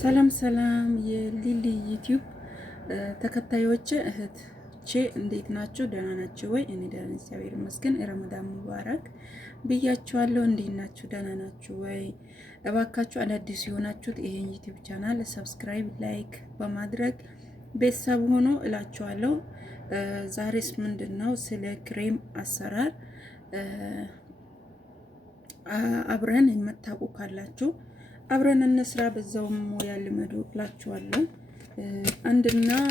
ሰላም ሰላም የሊሊ ዩቲዩብ ተከታዮች እህቶቼ እንዴት ናችሁ? ደህና ናችሁ ወይ? እኔ ደህና ነኝ፣ እግዚአብሔር ይመስገን። ረመዳን ሙባረክ ብያችኋለሁ። እንዴት ናችሁ? ደህና ናችሁ ወይ? እባካችሁ አዳዲስ የሆናችሁት ይሄን ዩቲዩብ ቻናል ሰብስክራይብ፣ ላይክ በማድረግ ቤተሰብ ሆኖ እላችኋለሁ። ዛሬስ ምንድነው ስለ ክሬም አሰራር አብረን የምታውቁ ካላችሁ አብረን እንስራ፣ በዛውም ሙያ ልመዱ እላችኋለሁ። አንደኛው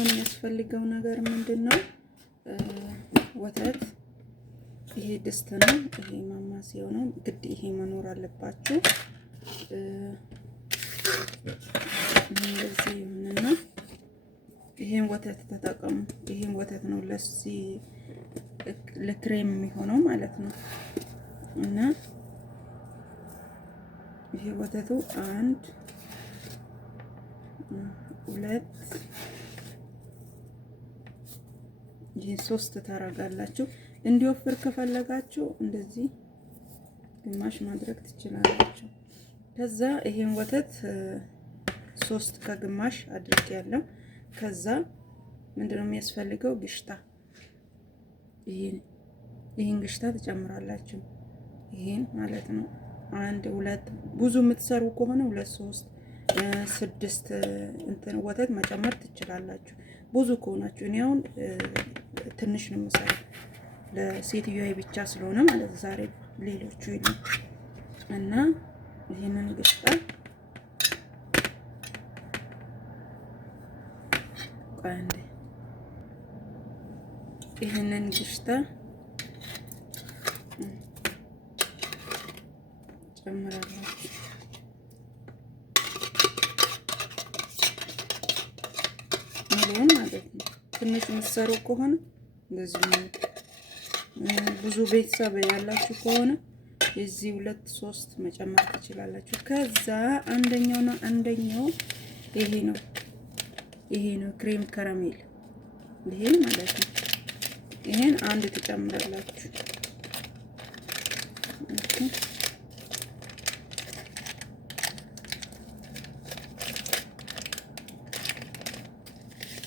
የሚያስፈልገው ነገር ምንድነው? ወተት። ይሄ ድስት ነው። ይሄ ማማሲያው ነው። ግድ ይሄ መኖር አለባችሁ። እንደዚህ ይሁንና ይሄን ወተት ተጠቀሙ። ይሄን ወተት ነው ለክሬም የሚሆነው ማለት ነው። እና ይሄ ወተቱ 1 2 ይሄ 3 ታረጋላችሁ። እንዲወፍር ከፈለጋችሁ እንደዚህ ግማሽ ማድረግ ትችላላችሁ። ከዛ ይሄን ወተት 3 ከግማሽ አድርጌያለሁ። ከዛ ምንድነው የሚያስፈልገው? ግሽታ። ይሄን ግሽታ ትጨምራላችሁ። ይሄን ማለት ነው 1 2 ብዙ የምትሰሩ ከሆነ 2 3 6 እንትን ወተት መጨመር ትችላላችሁ። ብዙ ከሆናችሁ እኔ አሁን ትንሽ ነው የምሰራው ለሴትዮዋ ብቻ ስለሆነ ማለት ዛሬ ሌሎቹ ይሉ እና ይሄንን ግሽታ አንዴ ይሄንን ግሽታ ጨምራለሁ። ሙሉውን ማለት ነው። ትንሽ የምትሰሩ ከሆነ እንደዚህ ነው። ብዙ ቤተሰብ ያላችሁ ከሆነ የዚህ 2 3 መጨመር ትችላላችሁ። ከዛ አንደኛው ይሄ ነው ክሬም ከረሜል። ይሄን ማለት ነው። ይሄን አንድ ትጨምራላችሁ።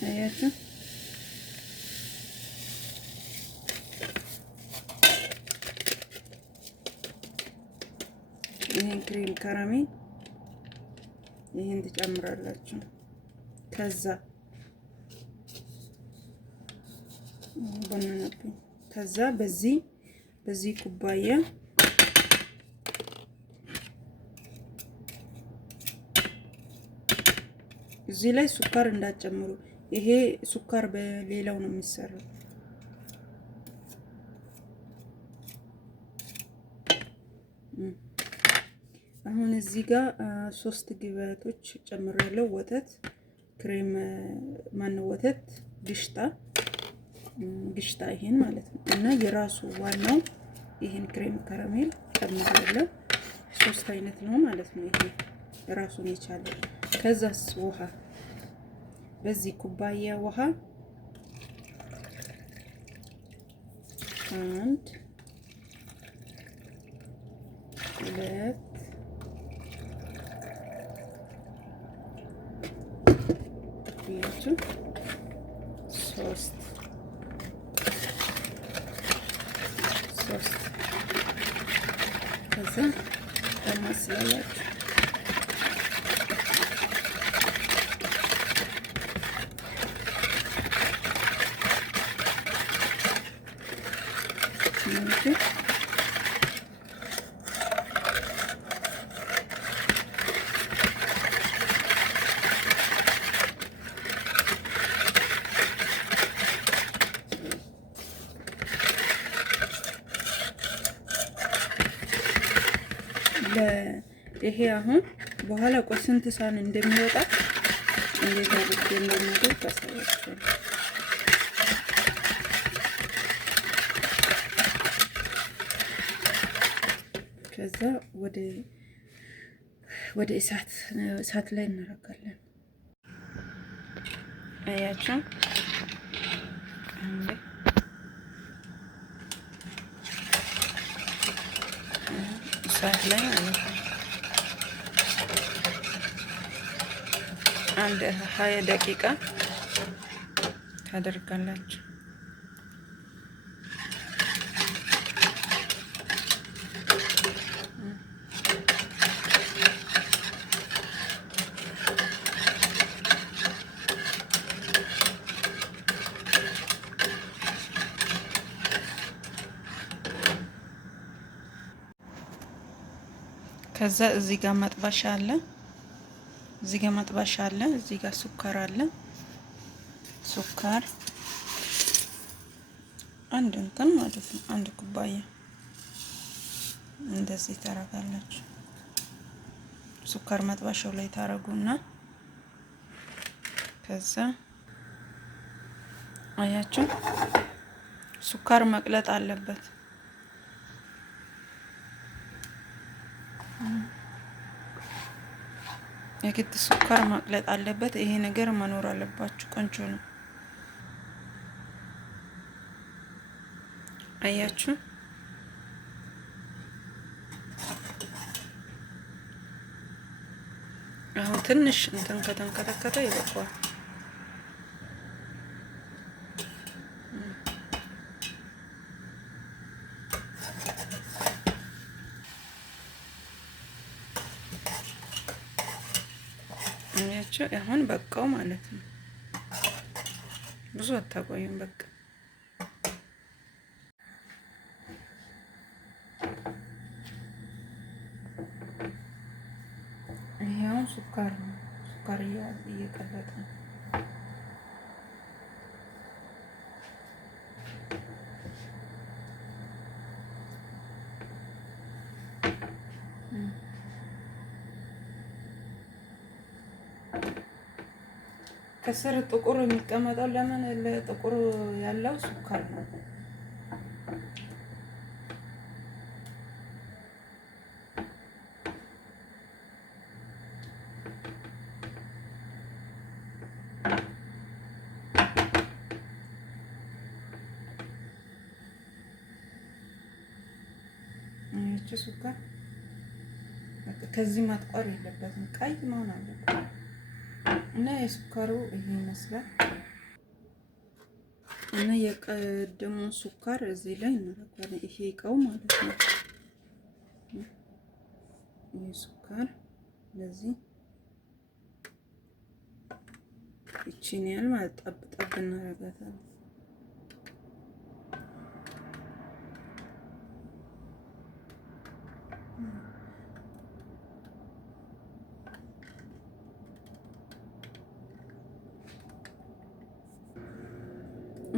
አያችሁ? ይሄን ክሬም ከረሜል ይሄን ትጨምራላችሁ። ከዛ በዚህ ኩባያ እዚህ ላይ ሱካር እንዳትጨምሩ። ይሄ ሱካር በሌላው ነው የሚሰራው። አሁን እዚህ ጋር 3 ግብአቶች ጨምሬያለሁ። ወተት፣ ክሬም ወተት፣ ግሽታ ይሄን ማለት ነው። እና የራሱ ዋናው ይሄን ክሬም ከረሜል ጨምሬያለሁ። 3 አይነት ነው ማለት ነው። ይሄ ራሱን የቻለ። ከዛስ ውሃ፣ በዚህ ኩባያ ውሃ 1 2 3 ከዛ ታማስላላችሁ። ይሄ አሁን በኋላ ቆይ ስንት ሳህን እንደሚወጣ እንዴት አድርጌ እንደሚወጣ ታሳያችሁ። ከዛ ወደ እሳት ላይ እናደርጋለን። አያችሁ? እሳት ላይ ማለት ነው። አንድ 20 ደቂቃ ታደርጋላችሁ። ከዛ እዚህ ጋር መጥበሻ አለ፣ እዚህ ጋር መጥበሻ አለ፣ እዚህ ጋር ሱካር አለ። ሱካር አንድ እንትን ማለት ነው፣ አንድ ኩባያ እንደዚህ ታረጋላችሁ። ሱካር መጥበሻው ላይ ታረጉና ከዛ አያችሁ ሱካር መቅለጥ አለበት። የግድ ሱካር መቅለጥ አለበት። ይሄ ነገር መኖር አለባችሁ። ቆንጆ ነው። አያችሁ አሁን ትንሽ እንትን ከተንከተከተ ይበቃዋል። አያችሁ አሁን በቃው ማለት ነው። ብዙ አታቆዩም። በቃ ይሄው ሱካር ነው። ሱካር እየቀለጠ ነው። ከስር ጥቁር የሚቀመጠው ለምን ለጥቁር ያለው ሱካር ነው። እቺ ሱካር ከዚህ ማጥቆር የለበትም፣ ቀይ መሆን አለበት። እና የሱካሩ ይሄ ይመስላል። እና የቀደሙ ሱካር እዚህ ላይ እናደርጋለን። ይሄ እቃው ማለት ነው። ይሄ ሱካር ለዚህ እቺን ያህል ማለት ጠብ ጠብ እናደርጋታለን።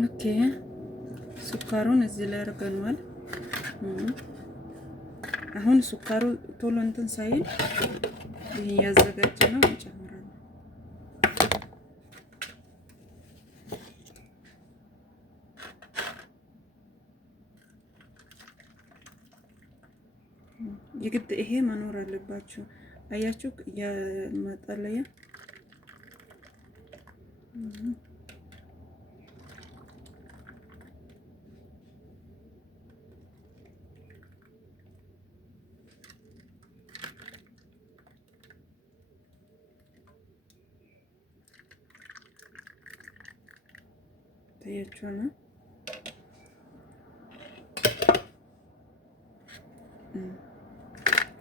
ኦኬ ሱካሩን እዚህ ላይ አድርገናል። አሁን ሱካሩ ቶሎ እንትን ሳይል ይሄ ያዘጋጀ ነው እንጨምራለን። የግድ ይሄ መኖር አለባችሁ። አያችሁ የመጠለያ ታያችኋል።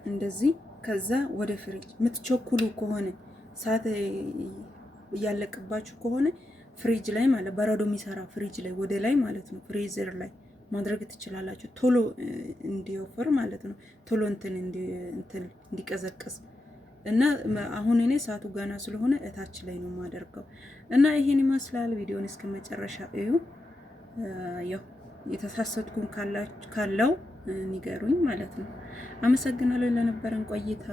እንደዚህ ከዛ ወደ ፍሪጅ የምትቸኩሉ ከሆነ ሰዓት እያለቅባችሁ ከሆነ ፍሪጅ ላይ ማለት በረዶ የሚሰራ ፍሪጅ ላይ ወደ ላይ ማለት ነው፣ ፍሪዘር ላይ ማድረግ ትችላላችሁ። ቶሎ እንዲወፍር ማለት ነው፣ ቶሎ እንትን እንዲቀዘቅዝ እና አሁን እኔ ሰዓቱ ገና ስለሆነ እታች ላይ ነው የማደርገው። እና ይሄን ይመስላል። ቪዲዮን እስከ መጨረሻ እዩ። ያው የተሳሳትኩን ካለው ንገሩኝ ማለት ነው። አመሰግናለሁ ለነበረን ቆይታ።